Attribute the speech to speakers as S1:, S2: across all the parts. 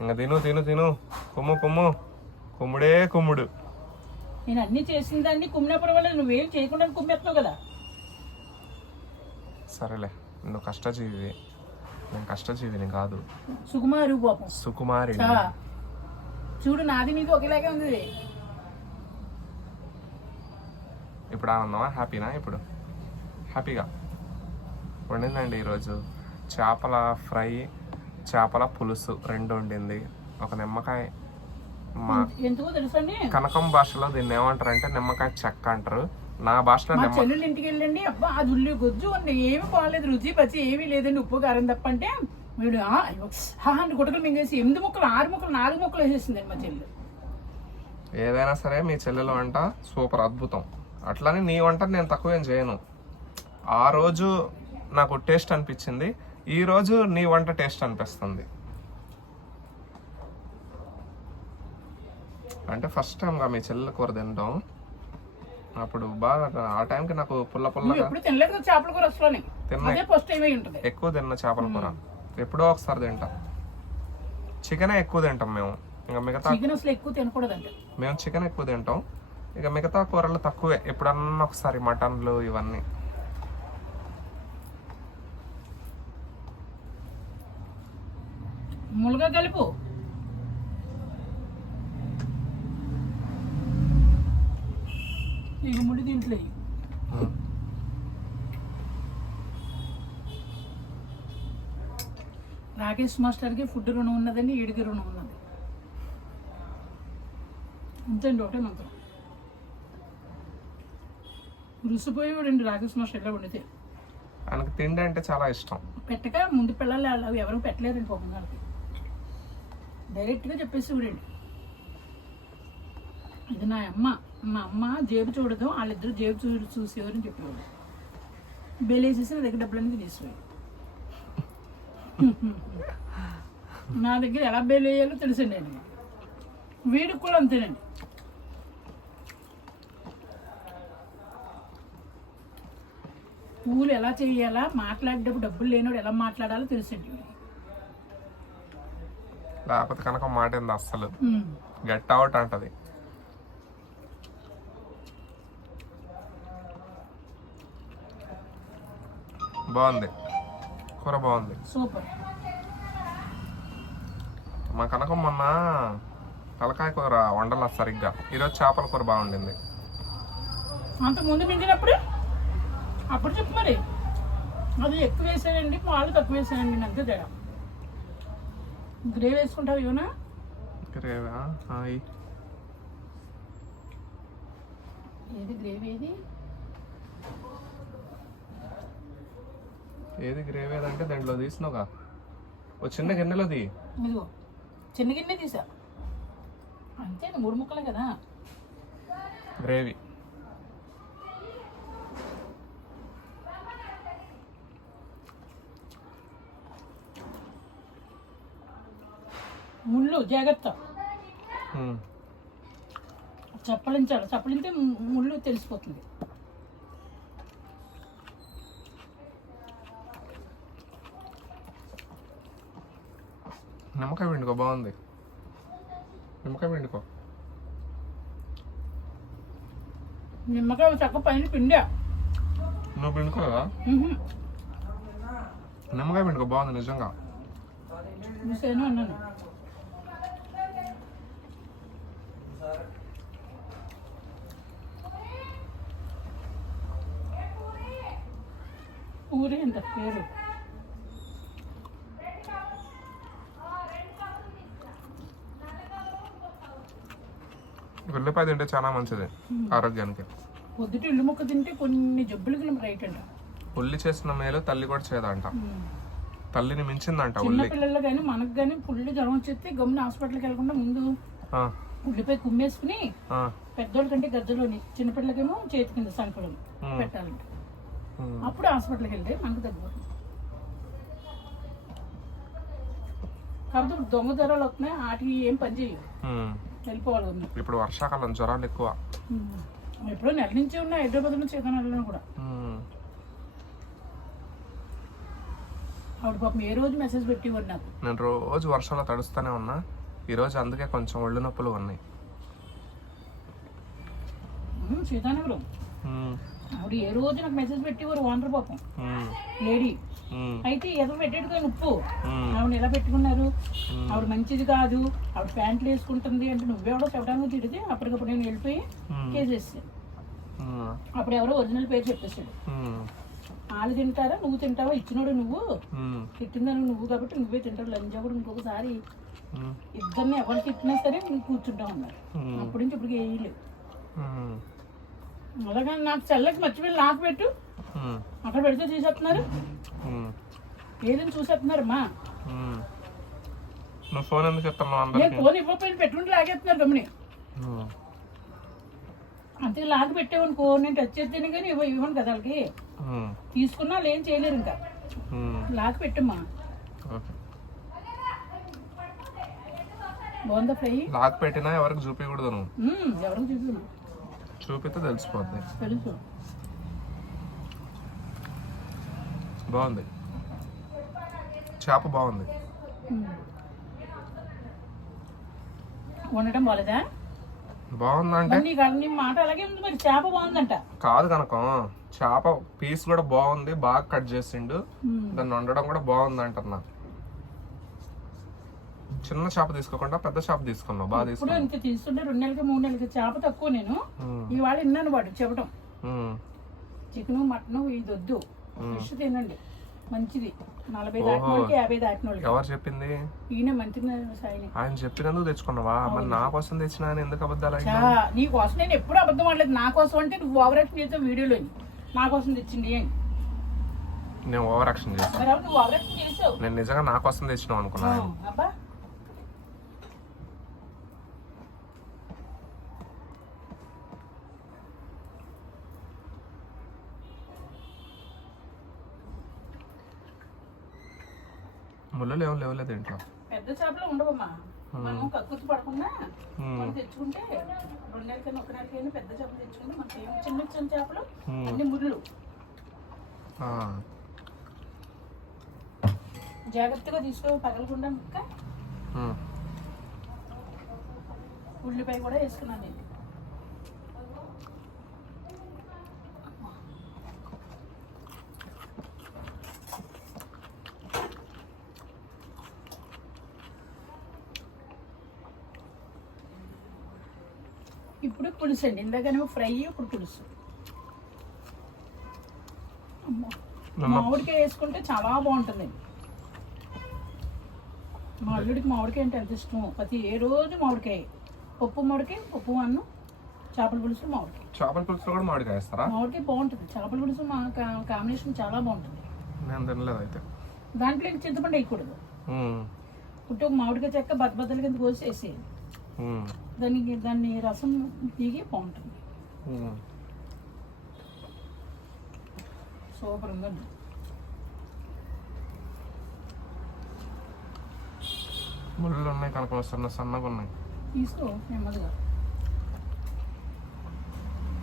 S1: ఇంకా తిను తిను తిను. కొమ్ము కొమ్ము. కొమ్ముడే కొమ్ముడు.
S2: నేను అన్ని చేసిన దాన్ని కుమ్మినప్పుడు వల్ల నువ్వేం చేయకుండా కుమ్మేస్తున్నావు కదా.
S1: సరేలే నువ్వు కష్టజీవి నేను కష్టజీవిని కాదు.
S2: సుకుమారు పాపం.
S1: సుకుమారి
S2: చా. చూడు నాది నీకు ఒకేలాగే ఉంది.
S1: ఇప్పుడు ఆనందమా? హ్యాపీనా ఇప్పుడు? హ్యాపీగా. వండిందండి ఈరోజు. చేపల ఫ్రై చేపల పులుసు రెండు వండింది. ఒక నిమ్మకాయ మా
S2: ఎందుకో తెలుసండి
S1: కనకం భాషలో దీన్ని ఏమంటారంటే నిమ్మకాయ చెక్క అంటారు. నా భాషలో
S2: మా
S1: నిమ్మ
S2: చెల్లెళ్ళ ఇంటికి వెళ్ళండి. అబ్బా అది ఉల్లి గొజ్జు ఉంది. ఏమి బాగాలేదు రుచి పచ్చి ఏమీ లేదండి. ఉప్పు కారం తప్ప అంటే వీడు "ఆ, అయ్యో, హా అని గుటకలు మింగేసి ఎనిమిది ముక్కలు ఆరు ముక్కలు నాలుగు ముక్కలు వేసేసిందండి మా చెల్లి
S1: ఏదైనా సరే మీ చెల్లెల వంట సూపర్ అద్భుతం. అట్లని నీ వంట నేను తక్కువేం చేయను. ఆ రోజు నాకు టేస్ట్ అనిపించింది. ఈ రోజు నీ వంట టేస్ట్ అనిపిస్తుంది. అంటే ఫస్ట్ టైంగా మీ చెల్లెల కూర తింటాం అప్పుడు బాగా ఆ టైంకి నాకు పుల్ల పుల్లగా
S2: ఎప్పుడు తినలేదు కదా చేపల కూర అసలు
S1: తిన్నా
S2: అదే ఫస్ట్ టైం అయి ఉంటుంది.
S1: ఎక్కువ తిన్న చేపల కూర. ఎప్పుడో ఒకసారి తింటాం. చికెనే ఎక్కువ తింటాం మేము. ఇంకా మిగతా
S2: చికెన్ అసలు ఎక్కువ తినకూడదంట.
S1: మేము చికెన్ ఎక్కువ తింటాం. ఇక మిగతా కూరలు తక్కువే. ఎప్పుడన్నా ఒకసారి మటన్లు ఇవన్నీ.
S2: ములగా కలుపు. ఇక ముడి దీంట్లో. రాకేష్ మాస్టర్కి ఫుడ్ రుణం ఉన్నదండి ఈడికి రుణం ఉన్నది. అంతేండి ఒకటే మంత్రం. రుసిపోయేవాడండి రాకేష్ మాస్టర్ ఎలా వండితే.
S1: ఆయనకు తిండి అంటే చాలా ఇష్టం.
S2: పెట్టక ముందు పిల్లలు అవి ఎవరు పెట్టలేదండి పాపం వాళ్ళకి డైరెక్ట్గా చెప్పేసి చూడండి. ఇది నా అమ్మ మా అమ్మ జేబు చూడదు వాళ్ళిద్దరు జేబు చూ చూసేవారని చెప్పేవాడు బెలేసేసి నా దగ్గర డబ్బులన్నీ తీసుకోవాలి నా దగ్గర ఎలా బెయిల్ వేయాలో తెలుసండి అండి వీడికి కూడా అంతేనండి. పూలు ఎలా చేయాలా మాట్లాడేటప్పుడు డబ్బులు లేనివాడు ఎలా మాట్లాడాలో తెలుసండి.
S1: లేకపోతే కనుక మాట ఏంది అస్సలు. గట్ అవుట్ అంటది. బాగుంది. కూర బాగుంది.
S2: సూపర్.
S1: మా కనకం మొన్న తలకాయ కూర వండల సరిగ్గా. ఈరోజు చేపల కూర బాగుండింది.
S2: అంత ముందు మించినప్పుడు అప్పుడు చెప్పు మరి. అది ఎక్కువ వేసానండి పాలు తక్కువ వేసానండి అంతే తేడా. గ్రేవ్ వేసుకుంటావు ఇవనా
S1: గ్రేవా హాయ్.
S2: ఏది గ్రేవ్ ఏది?
S1: ఏది గ్రేవీ అంటే దాంట్లో తీసినావుగా ఓ చిన్న గిన్నెలో తీ.
S2: ఇదిగో చిన్న గిన్నె తీసా. అంతే మూడు ముక్కలే కదా?
S1: గ్రేవీ.
S2: ముళ్ళు జాగ్రత్త. చప్పలించాలి. చప్పలింటే ము- ముళ్ళు తెలిసిపోతుంది.
S1: నిమ్మకాయ పిండుకో బాగుంది. నిమ్మకాయ పిండుకో.
S2: నిమ్మకాయ చక్క పైన పిండా.
S1: నువ్వు పిండుకోదా
S2: ఉహు.
S1: నిమ్మకాయ పిండుకో బాగుంది నిజంగా.
S2: అన్నాను. ఊరి ఎంత పేరు?
S1: ఉల్లిపాయ తింటే చాలా మంచిది ఆరోగ్యానికి.
S2: పొద్దుట ఇల్లు ముక్క తింటే కొన్ని జబ్బులకి రైట్ అంట.
S1: ఉల్లి చేసిన మేలు తల్లి కూడా చేయదంట తల్లిని మించిందంట ఉల్లి.
S2: పిల్లలు కానీ మనకు కానీ పుల్లి జ్వరం వచ్చేస్తే గమ్మున హాస్పిటల్కి వెళ్ళకుండా ముందు ఉల్లిపాయ కుమ్మేసుకుని పెద్దోళ్ళ కంటే గద్దలోని చిన్నపిల్లకేమో చేతి కింద సంకలం పెట్టాలంట. అప్పుడు హాస్పిటల్కి వెళ్తే మనకు తగ్గిపోతుంది ఇప్పుడు దొంగ జ్వరాలు వస్తున్నాయి వాటికి ఏం పని చేయవు. వెళ్ళిపోవాలి.
S1: ఇప్పుడు వర్షాకాలం జ్వరాలు ఎక్కువ.
S2: ఎప్పుడో నెల నుంచి ఉన్నాయి హైదరాబాద్ నుంచి ఏదైనా వెళ్ళినా కూడా. ఆవిడ పాపం ఏ రోజు మెసేజ్ పెట్టేవారు నాకు
S1: నేను రోజు వర్షంలో తడుస్తూనే ఉన్నా ఈరోజు అందుకే కొంచెం ఒళ్ళు నొప్పులు ఉన్నాయి.
S2: సీతానగరం. ఆవిడ ఏ రోజు నాకు మెసేజ్ పెట్టేవారు? ఓనర్ పాపం. లేడీ. అయితే ఏదో పెట్టాడు కానీ ఉప్పు ఆవిడ ఎలా పెట్టుకున్నారు? ఆవిడ మంచిది కాదు. ఆవిడ ప్యాంట్లు వేసుకుంటుంది అంటే నువ్వెవడో చెప్పడానికి తిడితే అప్పటికప్పుడు నేను వెళ్ళిపోయి కేసు అప్పుడు ఎవరో ఒరిజినల్ పేరు చెప్పేశాడు. వాళ్ళు తింటారా? నువ్వు తింటావా? ఇచ్చినోడు నువ్వు.
S1: ఉమ్,
S2: తిట్టిందని నువ్వు కాబట్టి నువ్వే తింటావు. లంచా కూడా ఇంకొకసారి ఇద్దరిని ఎవరు తిట్టినా సరే నువ్వు కూర్చుంటావు అన్నారు
S1: ఉమ్,
S2: అప్పటి నుంచి ఇప్పటికి వేయలేదు అలాగే నాకు చెల్లకి మర్చిపోయి నాకు పెట్టు. అక్కడ పెడితే చూసేస్తున్నారు. ఏదని చూసేస్తున్నారు మా.
S1: నువ్వు ఫోన్ ఎందుకు
S2: నేను ఫోన్ ఇవ్వకపోయిన పెట్టుకుంటే లాగేస్తున్నారు గమని అంతే లాగి పెట్టావనుకో నేను టచ్ చేస్తేనే కానీ ఇవ్వ ఇవ్వను కదా వాళ్ళకి. తీసుకున్నా వాళ్ళు ఏం చేయలేరు ఇంకా. లాగి పెట్టమ్మా
S1: ఓకే
S2: బాగుందా ఫ్రై?
S1: లాక్ పెట్టినా ఎవరికి చూపించకూడదు నువ్వు.
S2: ఎవరికి చూపించు
S1: చూపిస్తే తెలిసిపోద్ది.
S2: తెలుసు.
S1: బాగుంది. చేప బాగుంది.
S2: వండటం బాలేదా?
S1: బాగుందంటే.
S2: నీకు నీ మాట అలాగే ఉంది మరి చేప బాగుందంట.
S1: కాదు కనుక చేప పీస్ కూడా బాగుంది బాగా కట్ చేసిండు. దాన్ని వండడం కూడా బాగుంది అంటున్నా చిన్న చేప తీసుకోకుండా పెద్ద చేప తీసుకున్నావు బాగా
S2: ఇప్పుడు
S1: తీసుకున్నావు.
S2: ఇంత తీసుకుంటే రెండు నెలలకి మూడు నెలలకి చేప తక్కువ నేను. ఇవాళ విన్నాను వాడు చెప్పడం
S1: ఉమ్,
S2: చికెన్ మటన్ ఇది వద్దు. ఫిష్ తినండి. మంచిది. నలభై దాటిన. వాళ్ళకి యాభై దాటిన వాళ్ళకి
S1: ఎవరు చెప్పింది?
S2: ఈయన మంచి సాయిని.
S1: ఆయన చెప్పినందుకు తెచ్చుకున్నావా? మరి నా కోసం తెచ్చినా అని ఎందుకు అబద్ధాలు
S2: చా? నీ కోసం నేను ఎప్పుడు అబద్ధం ఆడలేదు. నా కోసం అంటే నువ్వు ఓవర్ యాక్షన్ చేసావు వీడియోలో నా కోసం తెచ్చింది అని.
S1: నేను ఓవర్ యాక్షన్ చేశాను
S2: మరి అవును నువ్వు ఓవర్ యాక్షన్ చేసావు.
S1: నేను నిజంగా నా కోసం తెచ్చినావు అనుకున్నా.
S2: ఆ, అబ్బా.
S1: ముళ్ళు ఏం లేవలేదు ఇంట్లో
S2: పెద్ద చేపలు ఉండవమ్మా. మనం కక్కుర్తి పడకుండా మనం తెచ్చుకుంటే రెండు నెలలకైనా ఒక నెలకైనా పెద్ద చేపలు తెచ్చుకుంటే మనకి ఏం చిన్న చిన్న చేపలు అన్ని ముళ్ళు. జాగ్రత్తగా తీసుకో పగలకుండా ముక్క. ఉల్లిపాయ కూడా వేసుకున్నాను నేను ఇప్పుడు పులుసు అండి. ఇందాకనేమో ఫ్రై ఇప్పుడు పులుసు. మామిడికాయ వేసుకుంటే చాలా బాగుంటుంది. మా అల్లుడికి మామిడికాయ అంటే ఎంత ఇష్టమో. ప్రతి ఏ రోజు మామిడికాయ. పప్పు మామిడికాయ పప్పు అన్నం చేపల పులుసు మామిడికాయ.
S1: చేపల పులుసులో కూడా మామిడికాయ వేస్తారా?
S2: మామిడికాయ బాగుంటుంది. చేపల పులుసు మా కాంబినేషన్ చాలా బాగుంటుంది.
S1: నేను తినలేదు అయితే.
S2: దాంట్లో ఇంక చింతపండు వేయకూడదు.
S1: ఉమ్,
S2: పుట్టి ఒక మామిడికాయ చెక్క బద్దబద్దల కింద కోసి వేసేయాలి
S1: ఉమ్,
S2: దానికి దాన్ని రసం తీగి బాగుంటుంది. సూపర్ ఉందండి
S1: ముళ్ళు ఉన్నాయి కనుక సన్న సన్నగా ఉన్నాయి.
S2: తీసుకో నెమ్మదిగా.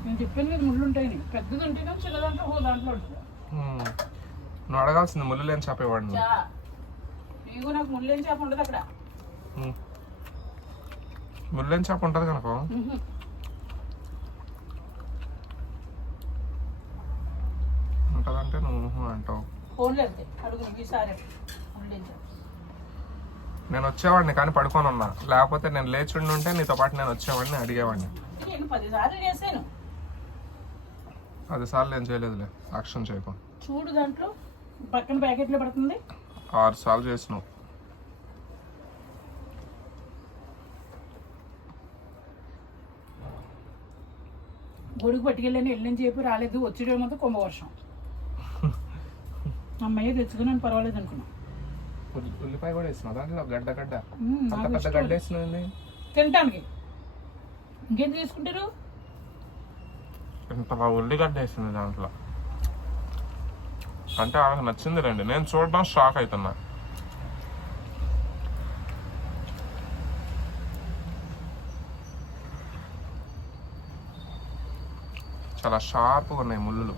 S2: నేను చెప్పాను కదా ముళ్ళు ఉంటాయని. పెద్దది ఉంటేనే చిన్న దాంట్లో ఓ దాంట్లో ఉంటుంది.
S1: నువ్వు అడగాల్సింది ముళ్ళు లేని చేప ఇవ్వండి
S2: చా. నీకు నాకు ముళ్ళు ఏం చేప ఉండదు అక్కడ.
S1: ముళ్ళు లేని చేప ఉంటుంది కనుక. ఉంటుందంటే నువ్వు అంటావు. నేను వచ్చేవాడిని కానీ పడుకొని ఉన్నా. లేకపోతే నేను లేచి ఉంటే నీతో పాటు నేను వచ్చేవాడిని అడిగేవాడిని.
S2: నేను పదిసార్లు చేశాను
S1: పది సార్లు ఏం చేయలేదులే. యాక్షన్ చేయకు.
S2: చూడు దాంట్లో. పక్కన ప్యాకెట్లో పడుతుంది.
S1: ఆరు సార్లు చేసినావు.
S2: గొడుగు పట్టుకెళ్ళాను వెళ్ళని చెప్పి రాలేదు వచ్చేటప్పుడు మాత్రం కుంభవర్షం అమ్మయ్య తెచ్చుకున్నాను పర్వాలేదు అనుకున్నా.
S1: ఉల్లి- ఉల్లిపాయ కూడా వేసినావు దాంట్లో గడ్డ గడ్డ. అంత పెద్ద. గడ్డ వేసినవి
S2: తినటానికి. ఇంకేం తీసుకుంటారు?
S1: ఇంత ఉల్లిగడ్డ వేసింది దాంట్లో. అంటే ఆమెకు నచ్చింది రండి. నేను చూడడం షాక్ అవుతున్నా. చాలా షార్ప్గా ఉన్నాయి ముళ్ళు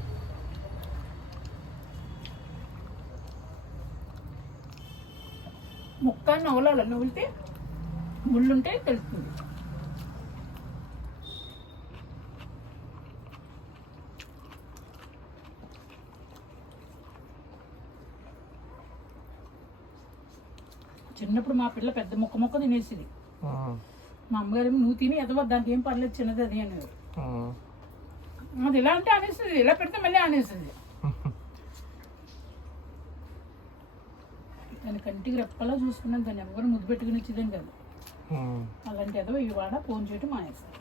S2: ముక్క నవ్వులాలి నవ్వులితే ముళ్ళుంటే తెలుస్తుంది. చిన్నప్పుడు మా పిల్ల పెద్ద ముక్క ముక్క తినేసింది. మా అమ్మగారు నువ్వు తిని ఎదవ దానికి ఏం పర్లేదు చిన్నది అది అనేది. అది ఇలా అంటే అనేస్తుంది ఇలా పెడితే మళ్ళీ అనేస్తుంది దాని కంటికి రెప్పలా చూసుకున్నాను దాన్ని ఎవరు ముద్దు పెట్టుకుని ఇచ్చేదని కాదు. అలాంటి ఏదో ఇవాడ ఫోన్ చేయటం మానేస్తాను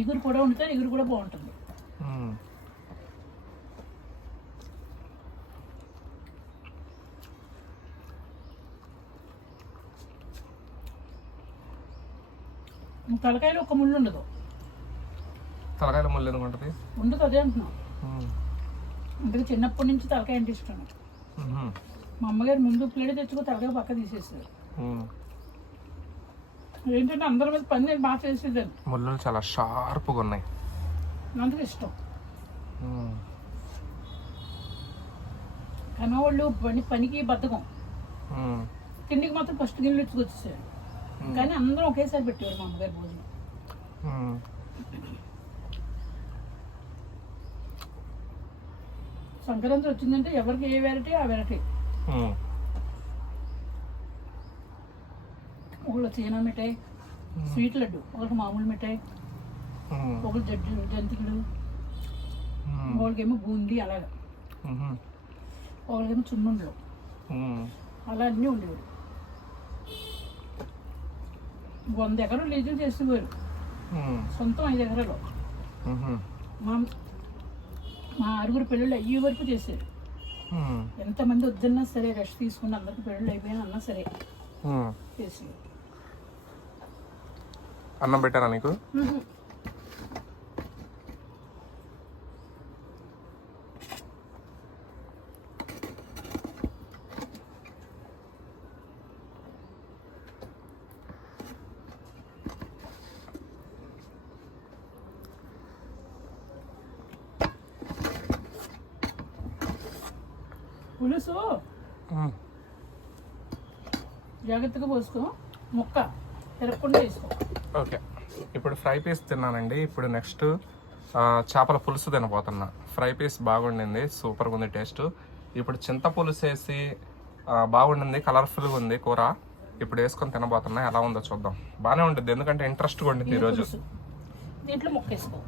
S2: ఇగురు కూడా వండుతారు ఇగురు కూడా బాగుంటుంది. తలకాయలో ఒక ముళ్ళు ఉండదు
S1: తలకాయల ముళ్ళు ఎందుకు ఉంటుంది
S2: ఉండదు అదే అంటున్నాం. అందుకే చిన్నప్పటి నుంచి తలకాయ అంటే ఇష్టం. మా అమ్మగారు ముందు ప్లేట్ తెచ్చుకో తలకాయ పక్క తీసేస్తారు. ఏంటంటే అందరి మీద పని నేను బాగా చేసేదాన్ని.
S1: ముళ్ళు చాలా షార్ప్గా ఉన్నాయి.
S2: అందుకు ఇష్టం.
S1: ఉమ్.
S2: కానీ వాళ్ళు పని పనికి బద్ధకం. తిండికి మాత్రం ఫస్ట్ గిన్నెలు ఎత్తుకొచ్చేసారు కానీ అందరం ఒకేసారి పెట్టేవారు మా అమ్మగారి భోజనం. సంక్రాంతి వచ్చిందంటే ఎవరికి ఏ వెరైటీ ఆ వెరైటీ
S1: ఉమ్.
S2: ఒకళ్ళు చీనా మిఠాయి స్వీట్ లడ్డు ఒకరికి మామూలు మిఠాయి. ఒకళ్ళు జడ్జి జంతికలు. ఒకరికేమో బూందీ అలాగా. ఒకరికేమో చున్నుండలు. అలా అన్నీ ఉండేవి వంద ఎకరాలు లీజులు చేసేవారు. సొంతం ఐదు ఎకరాలు. మా మా ఆరుగురు పెళ్ళిళ్ళు అయ్యే వరకు చేశారు. ఎంతమంది వద్దన్నా సరే రెస్ట్ తీసుకుని అందరికి పెళ్ళిళ్ళు అయిపోయినా అన్నా సరే. చేసేవారు
S1: అన్నం పెట్టారా నీకు?
S2: పులుసు. జాగ్రత్తగా పోసుకో. ముక్క తిరగకుండా వేసుకో.
S1: ఓకే. ఇప్పుడు ఫ్రై పీస్ తిన్నానండి. ఇప్పుడు నెక్స్ట్ చేపల పులుసు తినబోతున్నా. ఫ్రై పీస్ బాగుండింది. సూపర్గా ఉంది టేస్ట్. ఇప్పుడు చింత పులుసు వేసి బాగుండింది. కలర్ఫుల్గా ఉంది కూర. ఇప్పుడు వేసుకొని తినబోతున్నా. ఎలా ఉందో చూద్దాం. బాగానే ఉంటుంది ఎందుకంటే ఇంట్రెస్ట్గా ఉండింది ఈరోజు
S2: దీంట్లో ముక్క వేసుకో.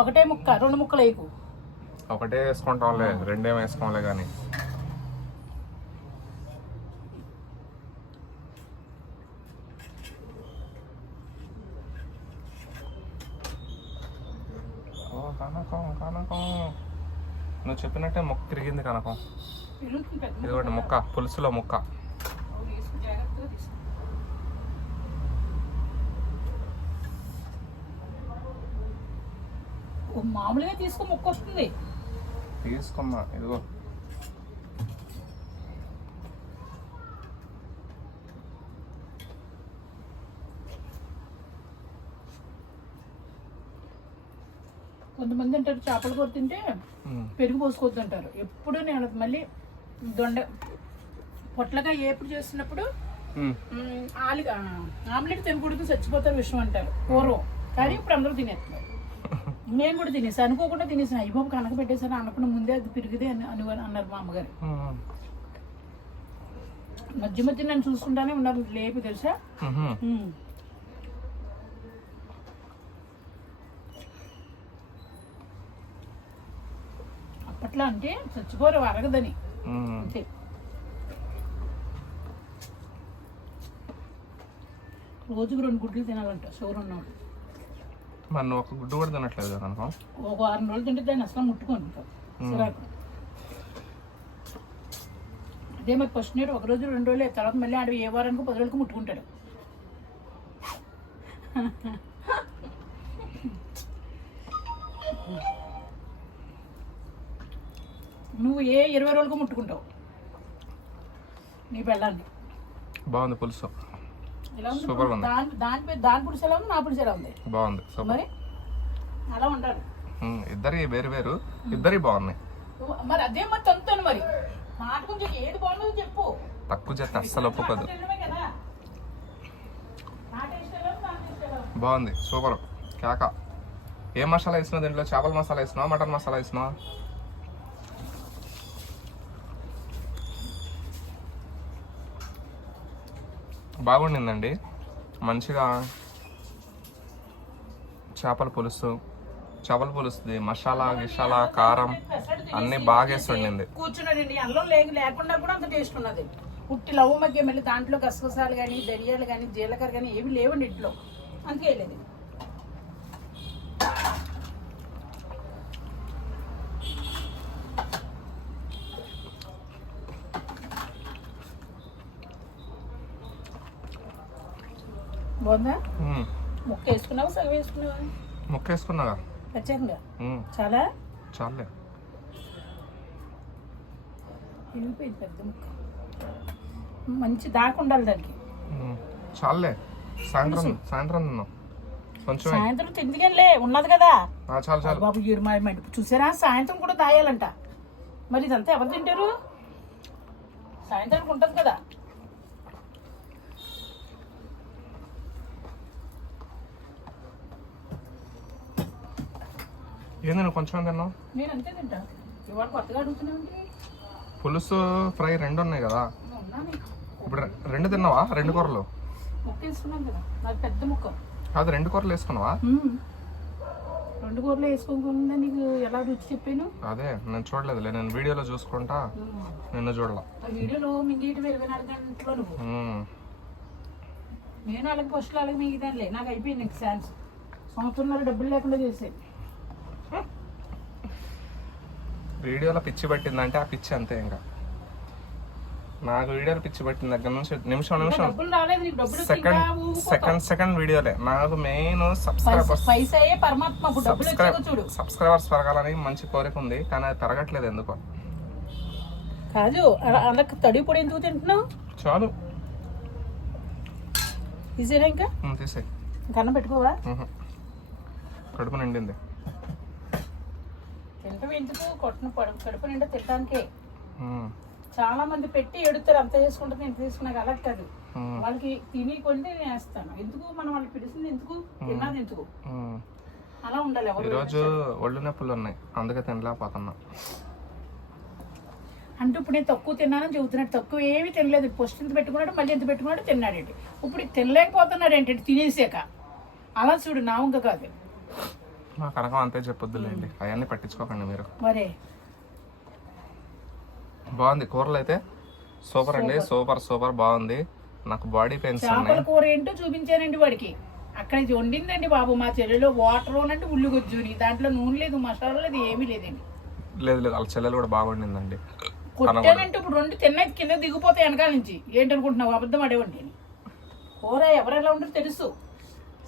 S2: ఒకటే ముక్క రెండు ముక్కలు వేయకు.
S1: ఒకటే వేసుకుంటాంలే. రెండేం వేసుకోంలే కానీ ఓ కనకం కనకం నువ్వు చెప్పినట్టే మొక్క తిరిగింది కనకం. ఇదిగోండి ముక్క పులుసులో ముక్క.
S2: మామూలుగా తీసుకో ముక్క వస్తుంది.
S1: తీసుకున్నా ఇదిగో.
S2: కొంతమంది అంటారు చేపల కూర తింటే పెరుగు పోసుకోవద్దు అంటారు ఎప్పుడు నేను మళ్ళీ దొండ చేస్తున్నప్పుడు
S1: ఉమ్,
S2: మ్, ఆలు ఆమ్లెట్ తినకూడదు చచ్చిపోతారు విషయం అంటారు. పూర్వం కానీ ఇప్పుడు అందరూ తినేస్తున్నారు. నేను కూడా తినేసాను అనుకోకుండా తినేసాను అయ్యి కనక పెట్టేసాను అనుకున్న ముందే అది పెరిగితే అని అని అన్నారు మా అమ్మగారు. మధ్య మధ్య నన్ను చూసుకుంటానే ఉన్నారు లేపి తెలుసా? అప్పట్లో అంటే చచ్చిపోరు అరగదని. అంతే. రోజుకు రెండు గుడ్లు తినాలంట షుగర్ ఉన్నవాడు
S1: నువ్వు ఒక గుడ్డు కూడా తినట్లేదు కదా కనకం
S2: ఒక వారం రోజులు తింటే దాన్ని అసలు ముట్టుకోను సిరాకు అదే మరి ఫస్ట్ నేడు ఒక రోజు రెండు రోజులు తర్వాత మళ్ళీ ఆడ ఏ వారానికి పది రోజులకు ముట్టుకుంటాడు. నువ్వు ఏ ఇరవై రోజులకు ముట్టుకుంటావు? నీ పెళ్ళాన్ని.
S1: బాగుంది పులుసు.
S2: ఎలా ఉంది. దాని దాని దాని పులుసు ఎలా ఉంది? నా పులుసు ఎలా ఉంది?
S1: బాగుంది. సూపర్
S2: మరి? అలా ఉండాలి
S1: ఉమ్, ఇద్దరి వేరు వేరు. ఇద్దరి బాగున్నాయి.
S2: మరి అదే మరి తొంతాను మరి? మాట కొంచెం ఏది బాగుందో చెప్పు.
S1: తక్కువ చేస్తే అస్సలు ఒప్పుకోదు? బాగుంది. సూపర్ కేక ఏం మసాలా వేసినావు దీంట్లో? చేపల మసాలా వేసినావా? మటన్ మసాలా వేసినావా? బాగుండిందండి. మంచిగా చేపల పులుసు చేపల పులుస్తుంది మసాలా గిషాలా కారం అన్నీ బాగా వేస్తుండింది వండింది
S2: కూర్చున్నాడండి. అల్లం లేక లేకుండా కూడా అంత టేస్ట్ ఉన్నది. పుట్టి లవ్ మధ్య మళ్ళీ దాంట్లో గసగసాలు కానీ ధనియాలు కానీ జీలకర్ర కానీ ఏమి లేవండి ఇంట్లో. అందుకే వేయలేదు. బాగుందా? ముక్క వేసుకున్నావా సగం వేసుకున్నావా
S1: ముక్క
S2: ప్రత్యేకంగా
S1: ఉమ్,
S2: చాలా.
S1: చాలే
S2: వెళ్ళిపోయింది పెద్ద ముక్క. మంచి దాకా ఉండాలి దానికి.
S1: చాలే. సాయంత్రం సాయంత్రం తిన్నాం. కొంచెం
S2: సాయంత్రం తిందిగానిలే ఉన్నది కదా.
S1: చాలు చాలు.
S2: బాబు మా మండి చూసారా? సాయంత్రం కూడా దాయాలంట. మరి ఇదంతా ఎవరు తింటారు? సాయంత్రానికి ఉంటుంది కదా.
S1: ఏంది నువ్వు కొంచెం తిన్నావు?
S2: నేను అంతే తింటా. ఇవాళ కొత్తగా అడుగుతున్నామండి
S1: పులుసు ఫ్రై రెండు ఉన్నాయి కదా. ఇప్పుడు రెండు తిన్నావా? రెండు కూరలు?
S2: ముక్క వేసుకున్నాం కదా. నాకు పెద్ద ముక్క.
S1: కాదు రెండు కూరలు వేసుకున్నావా.
S2: రెండు కూరలు వేసుకోకుండా నీకు ఎలా రుచి చెప్పాను?
S1: అదే నేను చూడలేదులే. నేను వీడియోలో చూసుకుంటా. నిన్ను చూడలా.
S2: ఆ వీడియోలో మింగేటి ఇరవై నాలుగు గంటలో నువ్వు. నేను అలాగే ఫస్ట్ అలాగే మిగిదానులే నాకు అయిపోయింది నీకు ఛాన్స్ సంవత్సరంలో డబ్బులు లేకుండా చేసేది
S1: వీడియోలో పిచ్చి పట్టిందంటే ఆ పిచ్చి అంతే ఇంకా. నాకు వీడియోలో పిచ్చి పట్టిన దగ్గర నుంచి నిమిషం నిమిషం. సెకండ్. సెకండ్ సెకండ్ వీడియోలే. నాకు మెయిన్ సబ్స్క్రైబర్స్ సబ్స్క్రైబ్ సబ్స్క్రైబర్స్ పెరగాలని మంచి కోరిక ఉంది కానీ అది పెరగట్లేదు ఎందుకో.
S2: కాదు అలా తడి పొడి ఎందుకు తింటున్నావు?
S1: చాలు.
S2: తీసేనా ఇంకా?
S1: తీసేయ్.
S2: కన్నం పెట్టుకోవా.
S1: కడుపు నిండింది.
S2: తింటాం ఎందుకు కొట్టిన పడు కడుపు నిండా తినడానికే? చాలా మంది పెట్టి ఎడుతారు అంత చేసుకుంటే నేను తీసుకున్నాక అలా కాదు వాళ్ళకి తిని కొంటే నేను వేస్తాను. ఎందుకు మనం వాళ్ళకి పిలిచింది ఎందుకు? తిన్నది ఎందుకు. అలా ఉండాలి ఎవరు
S1: ఈరోజు ఒళ్ళు నొప్పులు ఉన్నాయి. అందుకే తినలేకపోతున్నా.
S2: అంటే ఇప్పుడు నేను తక్కువ తిన్నానని చెబుతున్నాడు. తక్కువ ఏమీ తినలేదు. ఫస్ట్ ఎంత పెట్టుకున్నాడు మళ్ళీ ఎంత పెట్టుకున్నాడు తిన్నాడేంటి ఇప్పుడు తినలేకపోతున్నాడు ఏంటి? తినేసాక. అలా చూడు నా వంక కాదు.
S1: మా కనకం అంతే చెప్పొద్దులేండి. అవన్నీ పట్టించుకోకండి మీరు.
S2: మరే?
S1: బాగుంది. కూరలు అయితే సూపర్ అండి. సూపర్. సూపర్ బాగుంది. నాకు బాడీ పెయిన్స్
S2: చేపల కూర ఏంటో చూపించానండి వాడికి. అక్కడ ఇది వండిందండి బాబు. మా చెల్లెలో వాటర్ అంటే ఉల్లి గొజ్జుని. దాంట్లో నూనె లేదు మసాలా లేదు ఏమీ లేదండి.
S1: లేదు లేదు. వాళ్ళ చెల్లెలు కూడా బాగుండిందండి
S2: కొట్టానంటే ఇప్పుడు రెండు తిన్నది కింద దిగిపోతాయి వెనకాల నుంచి. ఏంటనుకుంటున్నావు? అబద్ధం ఆడేవండి కూర ఎవరు ఎలా ఉండదు తెలుసు.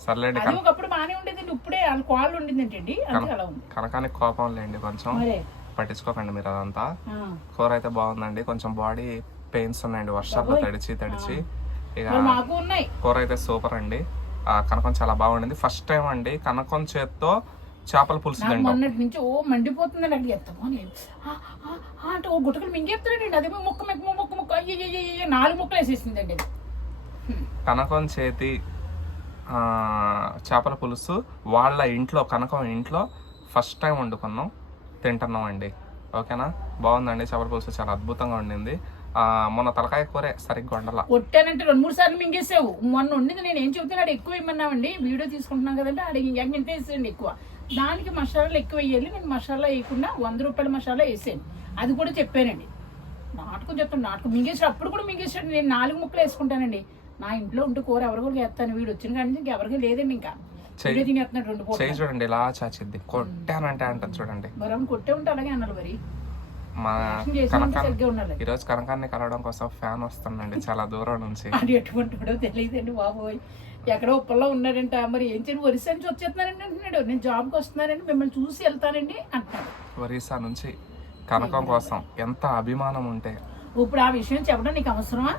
S1: సర్లేండి
S2: అది ఒకప్పుడు బాగానే ఉండేదండి ఇప్పుడే వాళ్ళ కాళ్ళు అలా ఉంది.
S1: కనకానికి కోపం లేండి కొంచెం.
S2: మరే.
S1: పట్టించుకోకండి మీరు అదంతా.
S2: ఆ.
S1: కూర అయితే బాగుందండి కొంచెం బాడీ పెయిన్స్ ఉన్నాయండి వర్షాల్లో తడిచి తడిచి. ఇక
S2: మరి మాకు ఉన్నాయి.
S1: కూర అయితే సూపర్ అండి. ఆ కనకం చాలా బాగుండింది ఫస్ట్ టైం అండి కనకం చేత్తో చేపల పులుసు
S2: నాకు
S1: తింటాం.
S2: మొన్నటి నుంచి ఓ ఎత్తమో ఆ, ఆ అంటే ఓ గుట్టకలు మింగేస్తాడండి అదేమో ముక్క మెక్క ముక్క ముక్క అయ్యి నాలుగు ముక్కలు వేసేసిందండి అది.
S1: కనకం చేతి చేపల పులుసు. వాళ్ళ ఇంట్లో కనకం ఇంట్లో ఫస్ట్ టైం వండుకున్నాం. తింటున్నాం అండి. ఓకేనా? బాగుందండి చేపల పులుసు. చాలా అద్భుతంగా ఉండింది మొన్న తలకాయ కూరే సరిగ్గా వండల.
S2: కొట్టానంటే రెండు మూడు సార్లు మింగేసావు. మొన్న ఉండింది నేను ఏం చెబుతున్నాడు ఎక్కువ ఇమ్మన్నామండి వీడియో తీసుకుంటున్నాం కదంటే అడిగి ఇంక వేసేయండి ఎక్కువ. దానికి మసాలాలు ఎక్కువ వేయాలి. నేను మసాలా వేయకుండా వంద రూపాయల మసాలా వేసాను అది కూడా చెప్పానండి. నాటకం చెప్తాను. నాటకం మింగేసాడు అప్పుడు కూడా మింగేసాడు నేను నాలుగు ముక్కలు వేసుకుంటానండి. నా ఇంట్లో ఉంటే కూర ఎవరు కూడా చేస్తాను వీడు వచ్చిన కానీ ఇంకెవరికి లేదండి ఇంకా. వీడియో తినేస్తున్నాడు రెండు పూట
S1: చేయి చూడండి ఇలా చాచిద్ది. కొట్టానంటే అంటది చూడండి.
S2: మరం కొట్టే ఉంటే అలాగే అన్నారు మరి.
S1: మా కనకాన్ని
S2: ఉండాలి.
S1: ఈరోజు కనకాన్ని కలవడం కోసం ఫ్యాన్ వస్తుందండి చాలా దూరం నుంచి.
S2: అది ఎటువంటివాడో తెలియదండి బాబోయ్. ఎక్కడో ఉప్పల్లో ఉన్నాడంట. మరి ఏం చేయను? ఒరిస్సా నుంచి వచ్చేస్తున్నానండి అంటున్నాడు. నేను జాబ్కి వస్తున్నానండి మిమ్మల్ని చూసి వెళ్తానండి అంటున్నాడు.
S1: ఒరిస్సా నుంచి కనకం కోసం ఎంత అభిమానం ఉంటే.
S2: ఇప్పుడు ఆ విషయం చెప్పడం నీకు అవసరమా?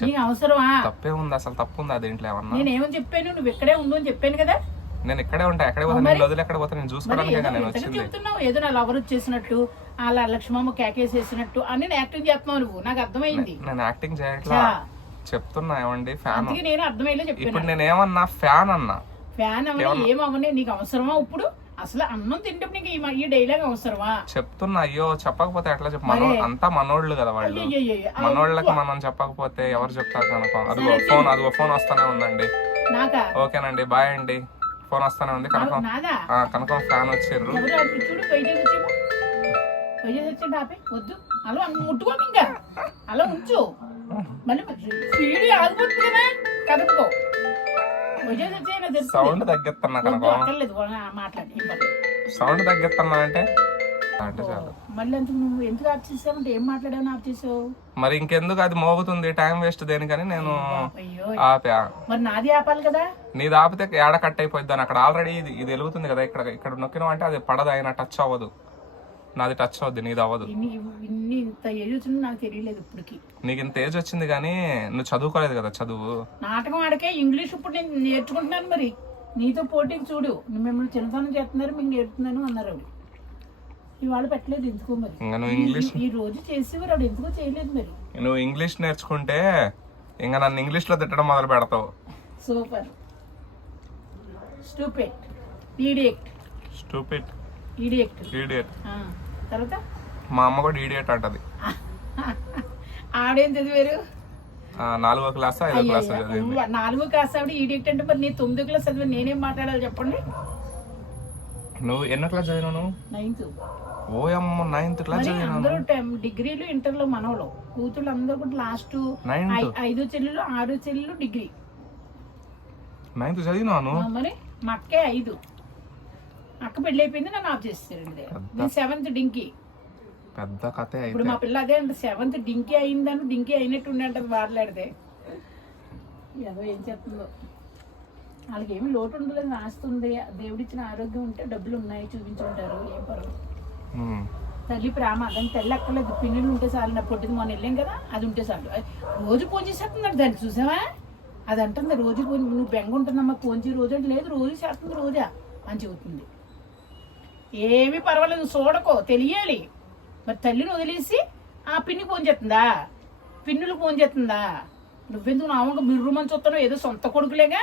S2: నీకు అవసరమా?
S1: తప్పే ఉంది అసలు తప్పు ఉంది దీంట్లో ఏమన్నా?
S2: నేనేమని చెప్పాను నువ్వు ఇక్కడే ఉండు అని చెప్పాను కదా?
S1: నేను ఇక్కడే ఉంటా ఎక్కడ పోతా నేను వదిలి ఎక్కడ పోతా నేను చూసుకోవడానికే నేను వచ్చింది.
S2: చెప్తున్నావు? ఏదో నా లవర్ వచ్చేసినట్టు అలా లక్ష్మమ్మ కేకేసేసినట్టు అన్ని యాక్టింగ్ చేస్తున్నావు నువ్వు నాకు అర్థమైంది.
S1: నేను యాక్టింగ్ చేయట్లా. చెప్తున్నా ఏమండి ఫ్యాన్.
S2: నేను అర్థమయ్యేలా చెప్పాను.
S1: ఇప్పుడు నేను ఏమన్నా ఫ్యాన్ అన్నా?
S2: ఫ్యాన్ అవని ఏమవని నీకు అవసరమా ఇప్పుడు? అసలు అన్నం తింటే నీకు ఈ డైలాగ్ అవసరమా?
S1: చెప్తున్నా అయ్యో చెప్పకపోతే ఎట్లా చెప్పు? మనో అంతా మనోళ్ళు కదా వాళ్ళు. మనోళ్ళకి మనం చెప్పకపోతే ఎవరు చెప్తారు కనుక అదిగో ఫోన్ అదిగో ఫోన్ వస్తానే ఉందండి ఓకేనండి బాయ్ అండి ఫోన్ వస్తానే ఉంది కనకం కనకం ఫ్యాన్
S2: ఆపి వద్దు అలా ముట్టుకోకు ఇంకా అలా ఉంచు మళ్ళీ ఆగిపోతుంది కదా కదపకో
S1: సౌండ్ తగ్గిస్తున్నా కనకం. సౌండ్ తగ్గిస్తున్నా అంటే అంటే చాలు.
S2: మళ్ళీ ఎందుకు నువ్వు ఎందుకు ఆఫ్ చేసావంటే ఏం మాట్లాడావు ఆఫ్ చేసావు?
S1: మరి ఇంకెందుకు అది మోగుతుంది టైం వేస్ట్ దేనికని నేను ఆపా.
S2: మరి నాది ఆపాలి కదా?
S1: నీది ఆపితే ఏడ కట్ అయిపోద్ది అని అక్కడ ఆల్రెడీ ఇది ఇది వెలుగుతుంది కదా ఇక్కడ ఇక్కడ నొక్కినావు అంటే అది పడదు అయినా టచ్ అవ్వదు. నాది టచ్ అవ్వద్ది నీది అవ్వదు.
S2: ఇంత ఏజ్ వచ్చింది నాకు తెలియలేదు ఇప్పటికి.
S1: నీకు ఇంత ఏజ్ వచ్చింది కానీ నువ్వు చదువుకోలేదు కదా చదువు.
S2: నాటకం ఆడకే ఇంగ్లీష్ ఇప్పుడు నేను నేర్చుకుంటున్నాను మరి. నీతో పోటీకి చూడు. మిమ్మల్ని చిన్నతనం చేస్తున్నారు మీకు నేర్పుతున్నాను అన్నారు ఆవిడ. ఇవాళ పెట్టలేదు ఎందుకో మరి.
S1: నువ్వు ఇంగ్లీష్
S2: ఈ రోజు చేసేవారు ఆవిడ ఎందుకో చేయలేదు మరి.
S1: నువ్వు ఇంగ్లీష్ నేర్చుకుంటే ఇంకా నన్ను ఇంగ్లీష్లో తిట్టడం మొదలు పెడతావు.
S2: సూపర్. Stupid ఈడియక్ట్
S1: stupid.
S2: ఈడియక్ట్
S1: ఈడియట్.
S2: తర్వాత?
S1: మా అమ్మ కూడా ఈడియట్ అంటది.
S2: ఆడేం చదివారు?
S1: నాలుగో క్లాస్ ఐదో క్లాస్
S2: నాలుగో క్లాస్ ఆవిడ ఈడియక్ట్ అంటే మరి నేను తొమ్మిదో క్లాస్ చదివి నేనేం మాట్లాడాలి చెప్పండి.
S1: నువ్వు ఎన్నో క్లాస్ చదివినావు నువ్వు?
S2: నైన్త్.
S1: ఓ అమ్మ నైన్త్ క్లాస్
S2: అందరూ డిగ్రీలు ఇంటర్లో మనవలు. కూతుళ్ళు అందరూ కూడా లాస్ట్ ఐదు చెల్లెలు ఆరు చెల్లెలు డిగ్రీ.
S1: నైన్త్ చదివినాను
S2: మరి మా అక్కే ఐదు. అక్క పెళ్ళి అయిపోయింది నన్ను ఆఫ్ చేస్తారండి నేను సెవెంత్ డింకి.
S1: పెద్ద కథ
S2: ఇప్పుడు మా పిల్ల అదే అంటే సెవెంత్ డింకి అయిందని డింకి అయినట్టు ఉండంటది మాట్లాడితే. ఏదో ఏం చెప్తుందో. వాళ్ళకి ఏమి లోటు ఉండలేదు ఆస్తుంది దేవుడిచ్చిన ఆరోగ్యం ఉంటే డబ్బులు ఉన్నాయి చూపించుంటారు ఏం పర్వాలేదు. తల్లి ప్రేమ దాన్ని తెల్ల అక్కర్లేదు పిన్నులు ఉంటే చాలు నా పొట్టిది మొన్న వెళ్ళాం కదా అది ఉంటే చాలు. రోజు పూజ చేస్తున్నాడు దాన్ని చూసావా? అది అంటుంది రోజు పూజ నువ్వు బెంగ ఉంటుందమ్మా పూంచి రోజు అంటే లేదు రోజు చేస్తుంది రోజా అని చెబుతుంది. ఏమీ పర్వాలేదు చూడకో తెలియాలి. మరి తల్లిని వదిలేసి ఆ పిన్ని ఫోన్ చేస్తుందా? పిన్నులు ఫోన్ చేస్తుందా? నువ్వెందుకు నామక మిర్రుమని చూస్తున్నావు ఏదో సొంత కొడుకులేగా?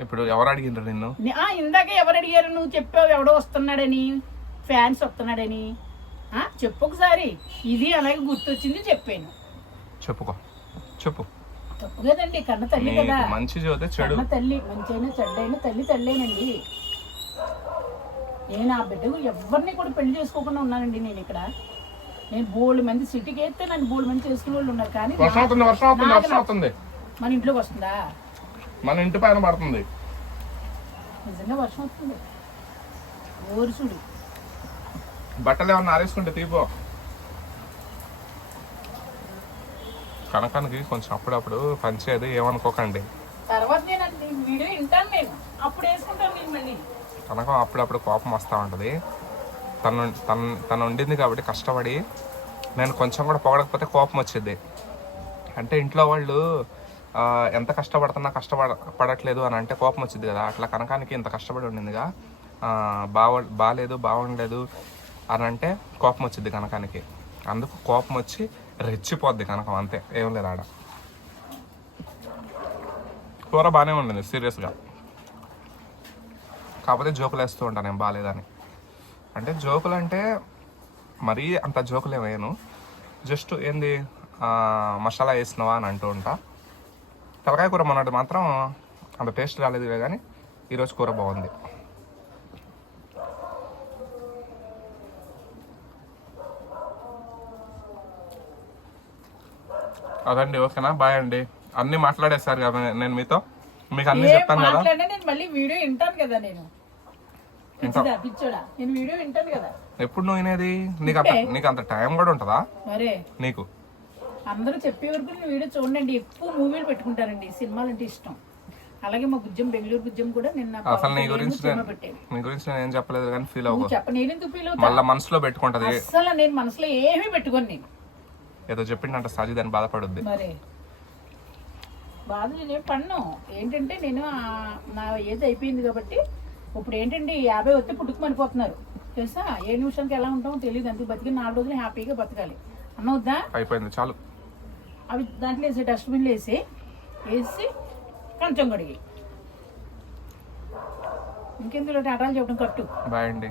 S1: ఇప్పుడు ఎవరు అడిగిండ్రు నిన్ను?
S2: నే- ఆ, ఇందాక ఎవరు అడిగారు? నువ్వు చెప్పావు ఎవడో వస్తున్నాడని ఫ్యాన్స్ వస్తున్నాడని. ఆ, చెప్పు ఒకసారి. ఇది అలాగే గుర్తొచ్చింది చెప్పాను.
S1: చెప్పుకో. చెప్పు.
S2: తప్పు కదండి కన్న తల్లి కదా.
S1: మంచి చెడు.
S2: కన్న తల్లి మంచైనా చెడ్డైనా తల్లి తల్లేనండి. నేను ఆ బిడ్డకు ఎవరిని కూడా పెళ్ళి చేసుకోకుండా ఉన్నానండి నేను ఇక్కడ. నేను బోల్డ్ మంది సిటీకి వేస్తే నన్ను బోల్డ్ మంది చేసుకునే వాళ్ళు ఉన్నారు కానీ
S1: వర్షం అవుతుంది వర్షం అవుతుంది వర్షం అవుతుంది
S2: మన ఇంట్లోకి వస్తుందా?
S1: మన ఇంటి పైన పడుతుంది.
S2: నిజంగా వర్షం వస్తుంది. ఓరుసుడు
S1: బట్టలు ఏమన్నా ఆరేసుకుంటే తీపో. కనకానికి కొంచెం అప్పుడప్పుడు పంచేది ఏమనుకోకండి.
S2: తర్వాత నేను వీడియో వింటాను నేను. అప్పుడు వేసుకుంటాను నేను మళ్ళీ
S1: కనకం అప్పుడప్పుడు కోపం వస్తూ ఉంటుంది. తను తను తను ఉండింది కాబట్టి కష్టపడి నేను కొంచెం కూడా పొగడకపోతే కోపం వచ్చింది అంటే ఇంట్లో వాళ్ళు ఎంత కష్టపడుతున్నా కష్టపడ పడట్లేదు అని అంటే కోపం వచ్చింది కదా. అట్లా కనకానికి ఇంత కష్టపడి ఉండిందిగా. ఆ, బావ బాగాలేదు బాగుండలేదు అని అంటే కోపం వచ్చింది కనకానికి. అందుకు కోపం వచ్చి రెచ్చిపోద్ది కనకం అంతే. ఏం లేదు ఆడ. కూర బాగానే ఉండింది సీరియస్గా. కాకపోతే జోకులు వేస్తూ ఉంటాను నేను బాగాలేదని అంటే జోకులు అంటే మరీ అంత జోకులు ఏమయ్యాను జస్ట్ ఏంది మసాలా వేసినావా అని అంటూ ఉంటా. తలకాయ కూర మొన్నటి మాత్రం అంత టేస్ట్ రాలేదు కానీ ఈరోజు కూర బాగుంది. అదండి ఓకేనా? బాయ్ అండి. అన్నీ మాట్లాడేశారు కదా నేను మీతో. మీకు అన్నీ
S2: ఏం
S1: చెప్పాను కదా?
S2: నేను మళ్ళీ వీడియో వింటాను కదా నేను. నేను వీడియో వింటాను కదా.
S1: ఎప్పుడు నువ్వు వినేది? నీకు అంత నీకు అంత టైం కూడా ఉంటుందా?
S2: మరే.
S1: నీకు.
S2: అందరూ చెప్పే వరకు నేను వీడియో చూడండి. ఎక్కువ మూవీలు పెట్టుకుంటారండి. సినిమాలు అంటే ఇష్టం. అలాగే మా గుజ్జం బెంగళూరు గుజ్జం కూడా నిన్న
S1: అసలు నీ గురించి నీ గురించి నేను ఏం చెప్పలేదు కానీ ఫీల్
S2: చెప్ప నేను ఎందుకు ఫీల్ అవుతా?
S1: మళ్ళీ మనసులో పెట్టుకుంటది.
S2: అస్సలు నేను మనసులో ఏమీ పెట్టుకోను నేను.
S1: ఏదో చెప్పిండంట సాజిద్ అని బాధపడుద్ది.
S2: మరి. బాధ నేనేం పన్ను? ఏంటంటే నేను నా ఏజ్ అయిపోయింది కాబట్టి ఇప్పుడు ఏంటంటే ఈ యాభై వస్తే పుట్టుకు మనిపోతున్నారు తెలుసా? ఏ నిమిషానికి ఎలా ఉంటామో తెలియదు అందుకు బతికి నాలుగు రోజులు హ్యాపీగా బతకాలి. అన్నవుద్దా
S1: అయిపోయింది చాలు.
S2: అవి దాంట్లో వేసి డస్ట్బిన్లో వేసి వేసి కొంచెం కడిగి. ఇంకెందులో? టాటాలు చెప్పడం కట్టు
S1: బాయ్ అండి.